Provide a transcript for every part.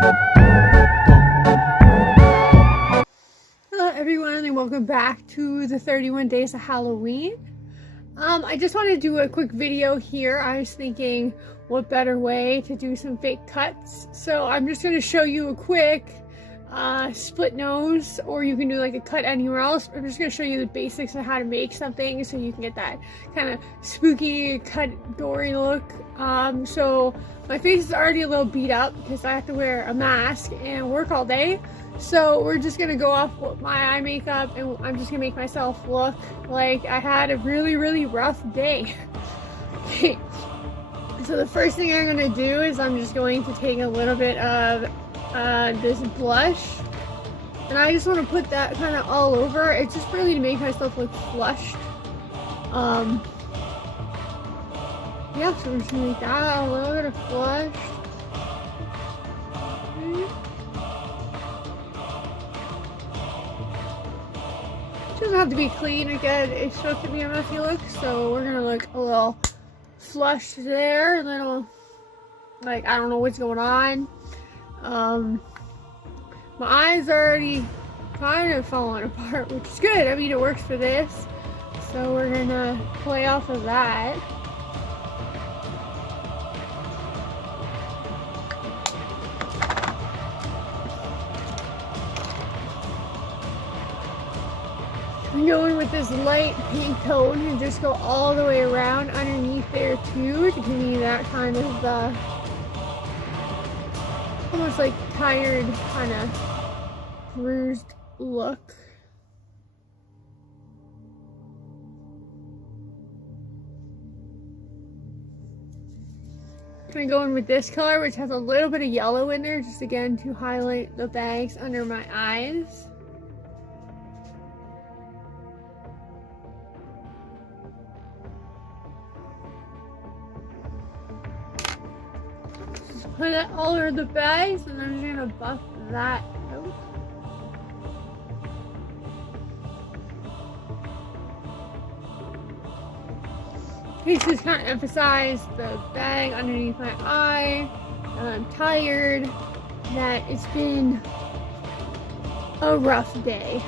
Hello everyone and welcome back to the 31 days of Halloween. I just wanted to do a quick video here. I was thinking what better way to do some fake cuts. So I'm just going to show you a quick split nose, or you can do like a cut anywhere else. I'm just going to show you the basics of how to make something so you can get that kind of spooky, cut, gory look. So my face is already a little beat up because I have to wear a mask and work all day. So we're just gonna go off my eye makeup, and I'm just gonna make myself look like I had a really rough day. Okay, so the first thing I'm gonna do is I'm just going to take a little bit of this blush, and I just want to put that kind of all over. It's just really to make myself look flushed. Yeah, so we're just gonna make that a little bit of flush. Doesn't have to be clean again, it's supposed to be a messy look, so we're gonna look a little flushed there, a little, like, I don't know what's going on. My eyes are already kind of falling apart, which is good. I mean, it works for this, so we're gonna play off of that. I'm going with this light pink tone and just go all the way around underneath there too to give me that kind of almost like tired, kind of bruised look. I'm going with this color, which has a little bit of yellow in there, just again to highlight the bags under my eyes. Put it all over the bags, and I'm just gonna buff that out. This just kind of emphasize the bag underneath my eye. I'm tired, that it's been a rough day.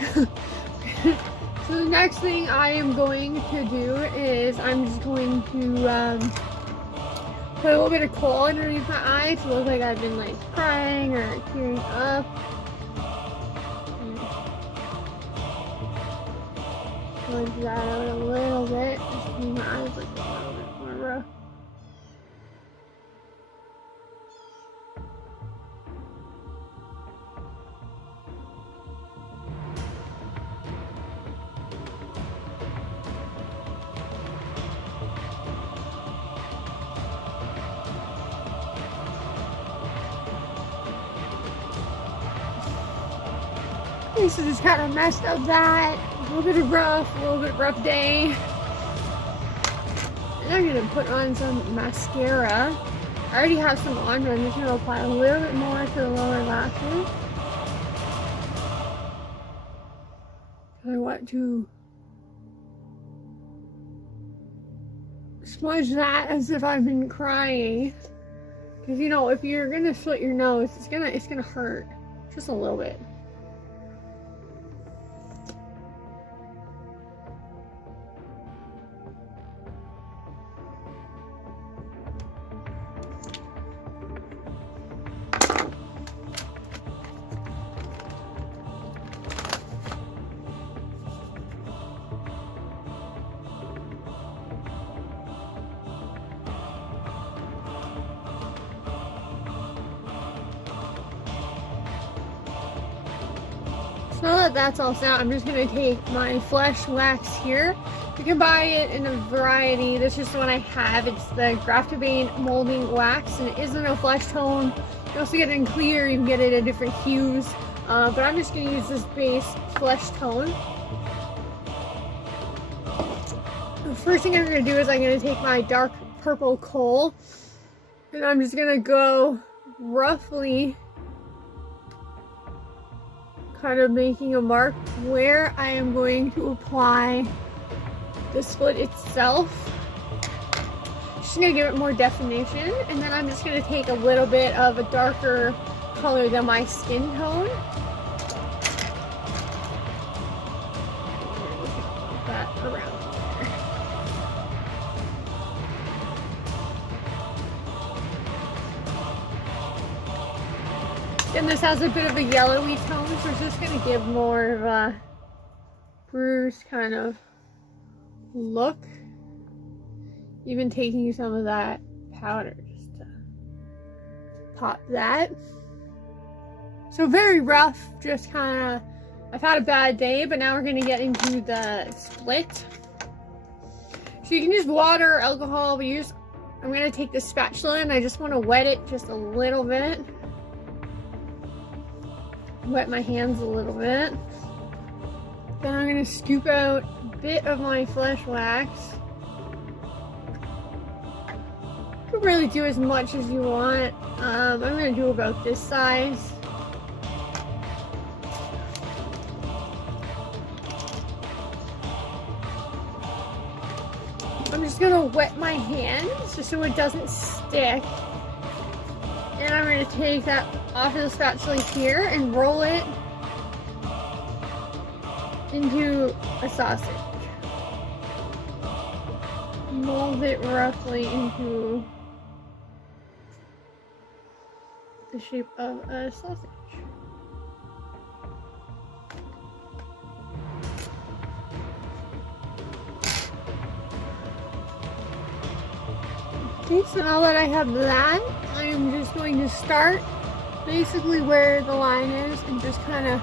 So the next thing I am going to do is I'm just going to put a little bit of kohl underneath my eye to look like I've been like crying or tearing up. Smudge that out a little bit, just to make my eyes look a little bit more rough. This is just kind of messed up that. A little bit rough day. And I'm gonna put on some mascara. I already have some on, but I'm just gonna apply a little bit more to the lower lashes. I want to smudge that as if I've been crying. Because you know, if you're gonna slit your nose, it's gonna hurt just a little bit. So now that that's all set, I'm just going to take my Fleshwax here. You can buy it in a variety. This is the one I have. It's the Grafted Molding Wax, and it isn't a flesh tone. You also get it in clear. You can get it in different hues. But I'm just going to use this base flesh tone. The first thing I'm going to do is I'm going to take my dark purple kohl, and I'm just going to go roughly kind of making a mark where I am going to apply the split itself. Just gonna give it more definition, and then I'm just gonna take a little bit of a darker color than my skin tone. Put that around there. And this has a bit of a yellowy tone, so it's just going to give more of a bruised kind of look. Even taking some of that powder just to pop that. So very rough, just kind of, I've had a bad day, but now we're going to get into the split. So you can use water or alcohol, but I'm going to take the spatula and I just want to wet it just a little bit. Wet my hands a little bit. Then I'm going to scoop out a bit of my Fleshwax. You can really do as much as you want. I'm going to do about this size. I'm just going to wet my hands just so it doesn't stick. And I'm going to take that off of the spatula here and roll it into a sausage. Mold it roughly into the shape of a sausage. Okay, so now that I have that, I'm just going to start basically where the line is and just kind of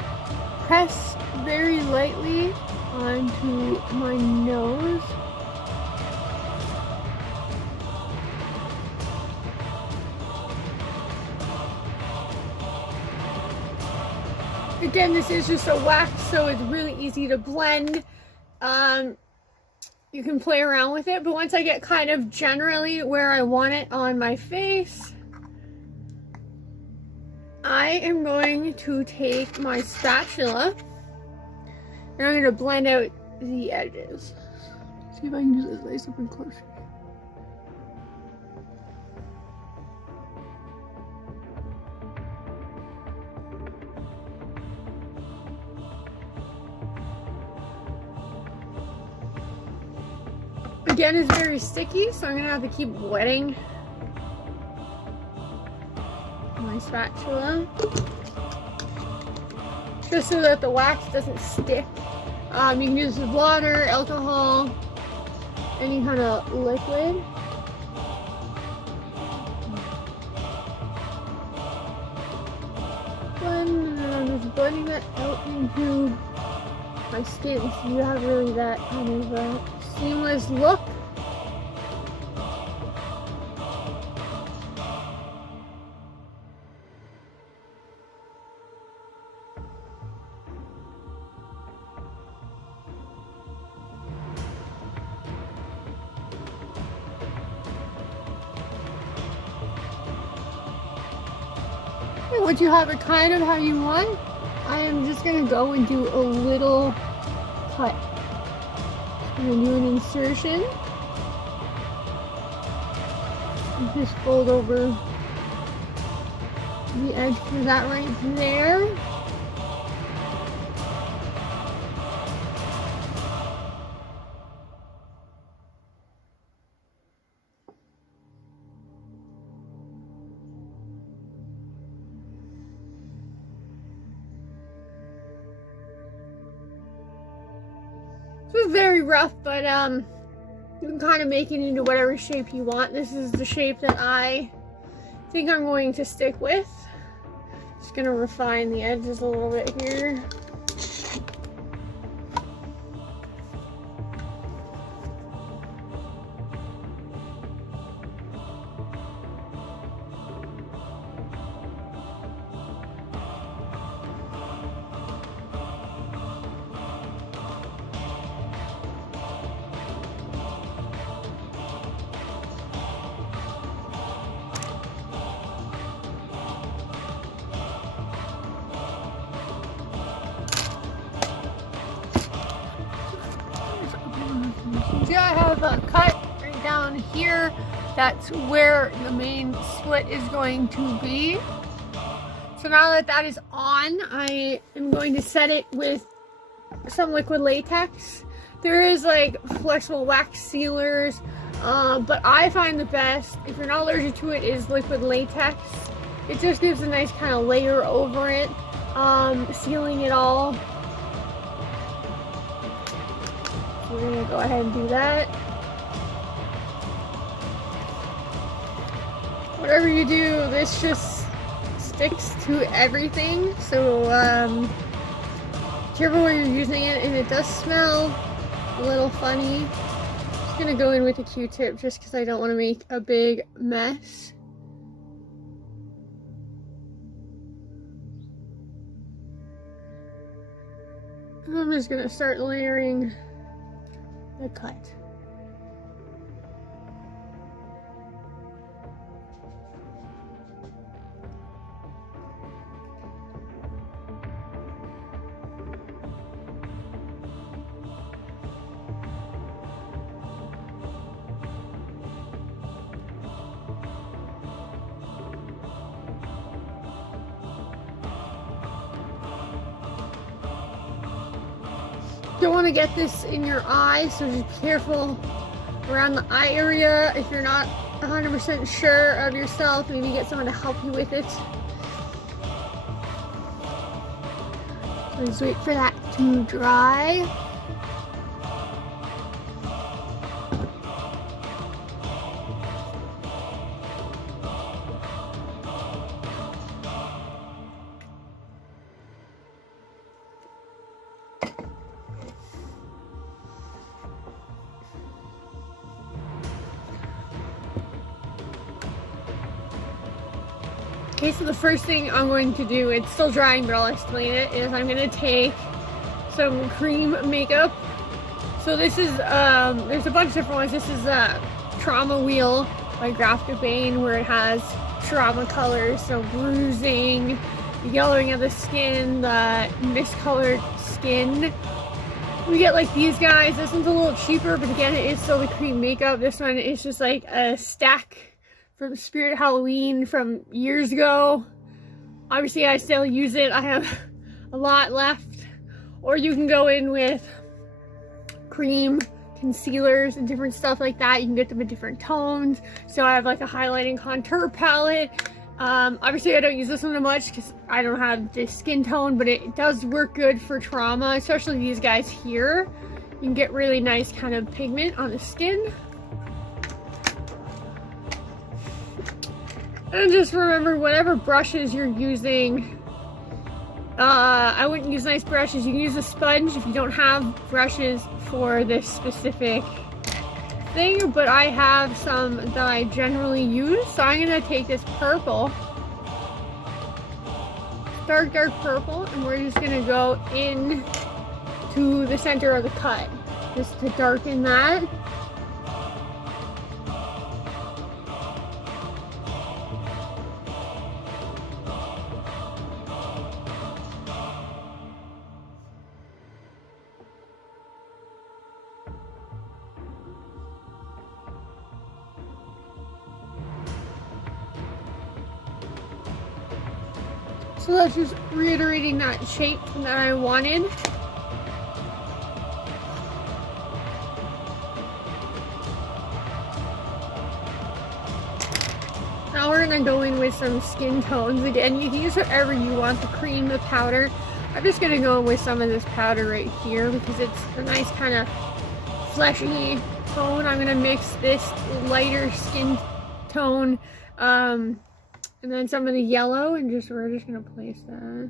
press very lightly onto my nose. Again, this is just a wax, so it's really easy to blend. You can play around with it, but once I get kind of generally where I want it on my face, I am going to take my spatula and I'm going to blend out the edges. See if I can do this nice up and closer. Again, it's very sticky, so I'm going to have to keep wetting my spatula just so that the wax doesn't stick. You can use water, alcohol, any kind of liquid. And I'm just blending that out into my skin so you have really that kind of a seamless look. And once you have it kind of how you want, I am just going to go and do a little cut. I'm going to do an insertion. And just fold over the edge for that right there. This is very rough, but you can kind of make it into whatever shape you want. This is the shape that I think I'm going to stick with. Just gonna refine the edges a little bit here. See, I have a cut right down here. That's where the main split is going to be. So now that that is on, I am going to set it with some liquid latex. There is like flexible wax sealers, but I find the best, if you're not allergic to it, is liquid latex. It just gives a nice kind of layer over it, sealing it all. So we're gonna go ahead and do that. Whatever you do, this just sticks to everything. So whichever way you're using it, and it does smell a little funny. I'm just gonna go in with a Q-tip just because I don't want to make a big mess. I'm just gonna start layering the cut. Don't want to get this in your eye, so just be careful around the eye area. If you're not 100% sure of yourself, maybe get someone to help you with it. So just wait for that to dry. Okay, so the first thing I'm going to do, it's still drying, but I'll explain it, is I'm going to take some cream makeup. So this is, there's a bunch of different ones. This is Trauma Wheel by Graphic Bane, where it has trauma colors, so bruising, the yellowing of the skin, the miscolored skin. We get like these guys. This one's a little cheaper, but again, it is still the cream makeup. This one is just like a stack from Spirit Halloween from years ago. Obviously I still use it. I have a lot left. Or you can go in with cream concealers and different stuff like that. You can get them in different tones. So I have like a highlighting contour palette. Obviously I don't use this one much because I don't have this skin tone, but it does work good for trauma, especially these guys here. You can get really nice kind of pigment on the skin. And just remember, whatever brushes you're using, I wouldn't use nice brushes. You can use a sponge if you don't have brushes for this specific thing, but I have some that I generally use. So I'm gonna take this purple, dark purple, and we're just gonna go in to the center of the cut, just to darken that. So that's just reiterating that shape that I wanted. Now we're gonna go in with some skin tones. Again, you can use whatever you want, the cream, the powder. I'm just gonna go in with some of this powder right here because it's a nice kind of fleshy tone. I'm gonna mix this lighter skin tone and then some of the yellow, and we're just gonna place that.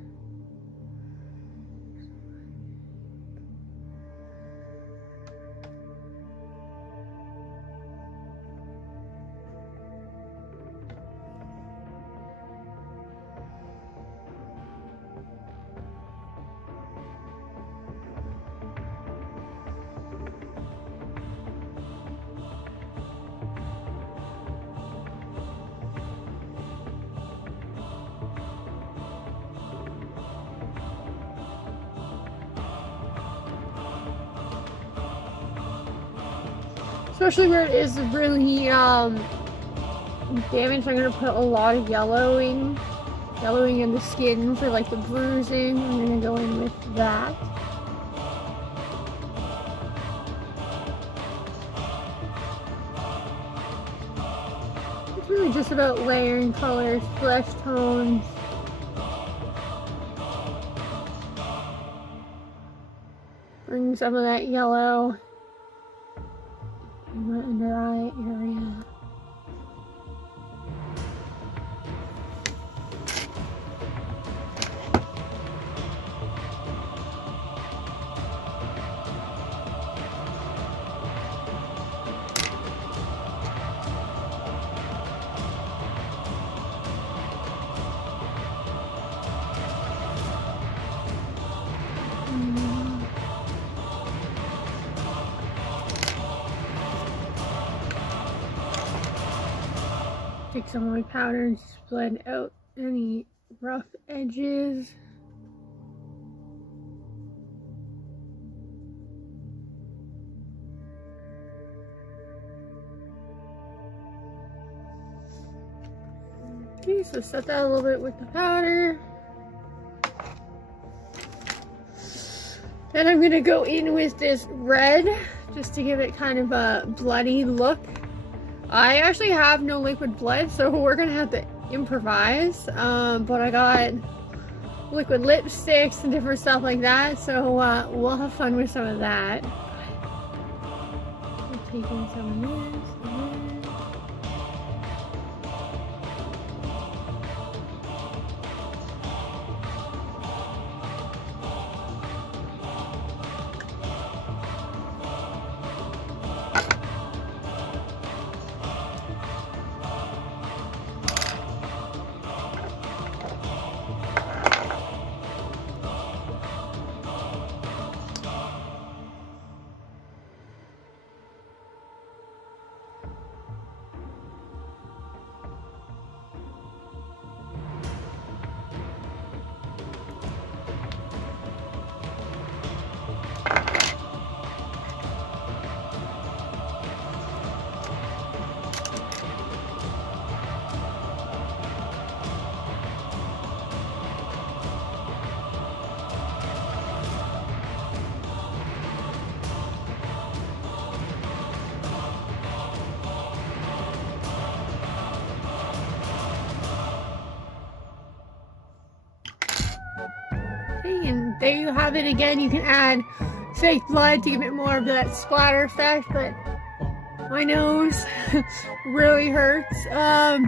Especially where it is really damaged, I'm going to put a lot of yellowing yellowing in the skin for like the bruising. I'm gonna go in with that. It's really just about layering colors, flesh tones. Bring some of that yellow in my under eye area. Take some of my powder and just blend out any rough edges. Okay, so set that a little bit with the powder. Then I'm gonna go in with this red just to give it kind of a bloody look. I actually have no liquid blood, so we're gonna have to improvise. But I got liquid lipsticks and different stuff like that, so we'll have fun with some of that. I'm taking some of this. And there you have it again. You can add fake blood to give it more of that splatter effect, but my nose really hurts. Yeah,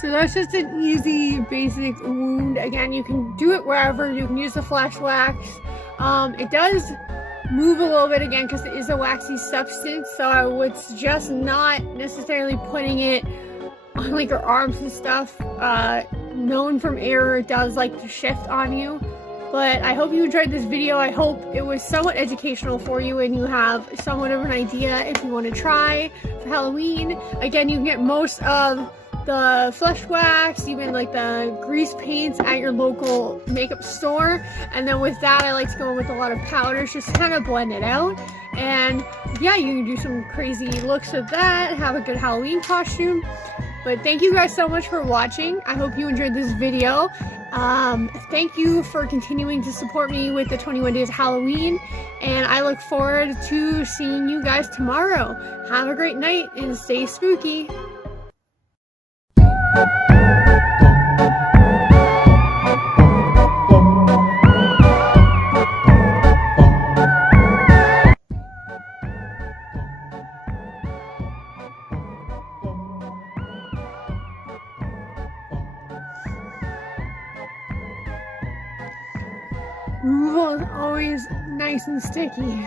so that's just an easy basic wound. Again, you can do it wherever. You can use the Fleshwax. It does move a little bit again because it is a waxy substance, so I would suggest not necessarily putting it on like your arms and stuff. Known from error, it does like to shift on you. But I hope you enjoyed this video. I hope it was somewhat educational for you and you have somewhat of an idea if you want to try for Halloween. Again, you can get most of the Fleshwax, even like the grease paints at your local makeup store. And then with that, I like to go in with a lot of powders just to kind of blend it out. And yeah, you can do some crazy looks with that, have a good Halloween costume. But thank you guys so much for watching. I hope you enjoyed this video. Thank you for continuing to support me with the 21 Days of Halloween. And I look forward to seeing you guys tomorrow. Have a great night and stay spooky. Removal is always nice and sticky.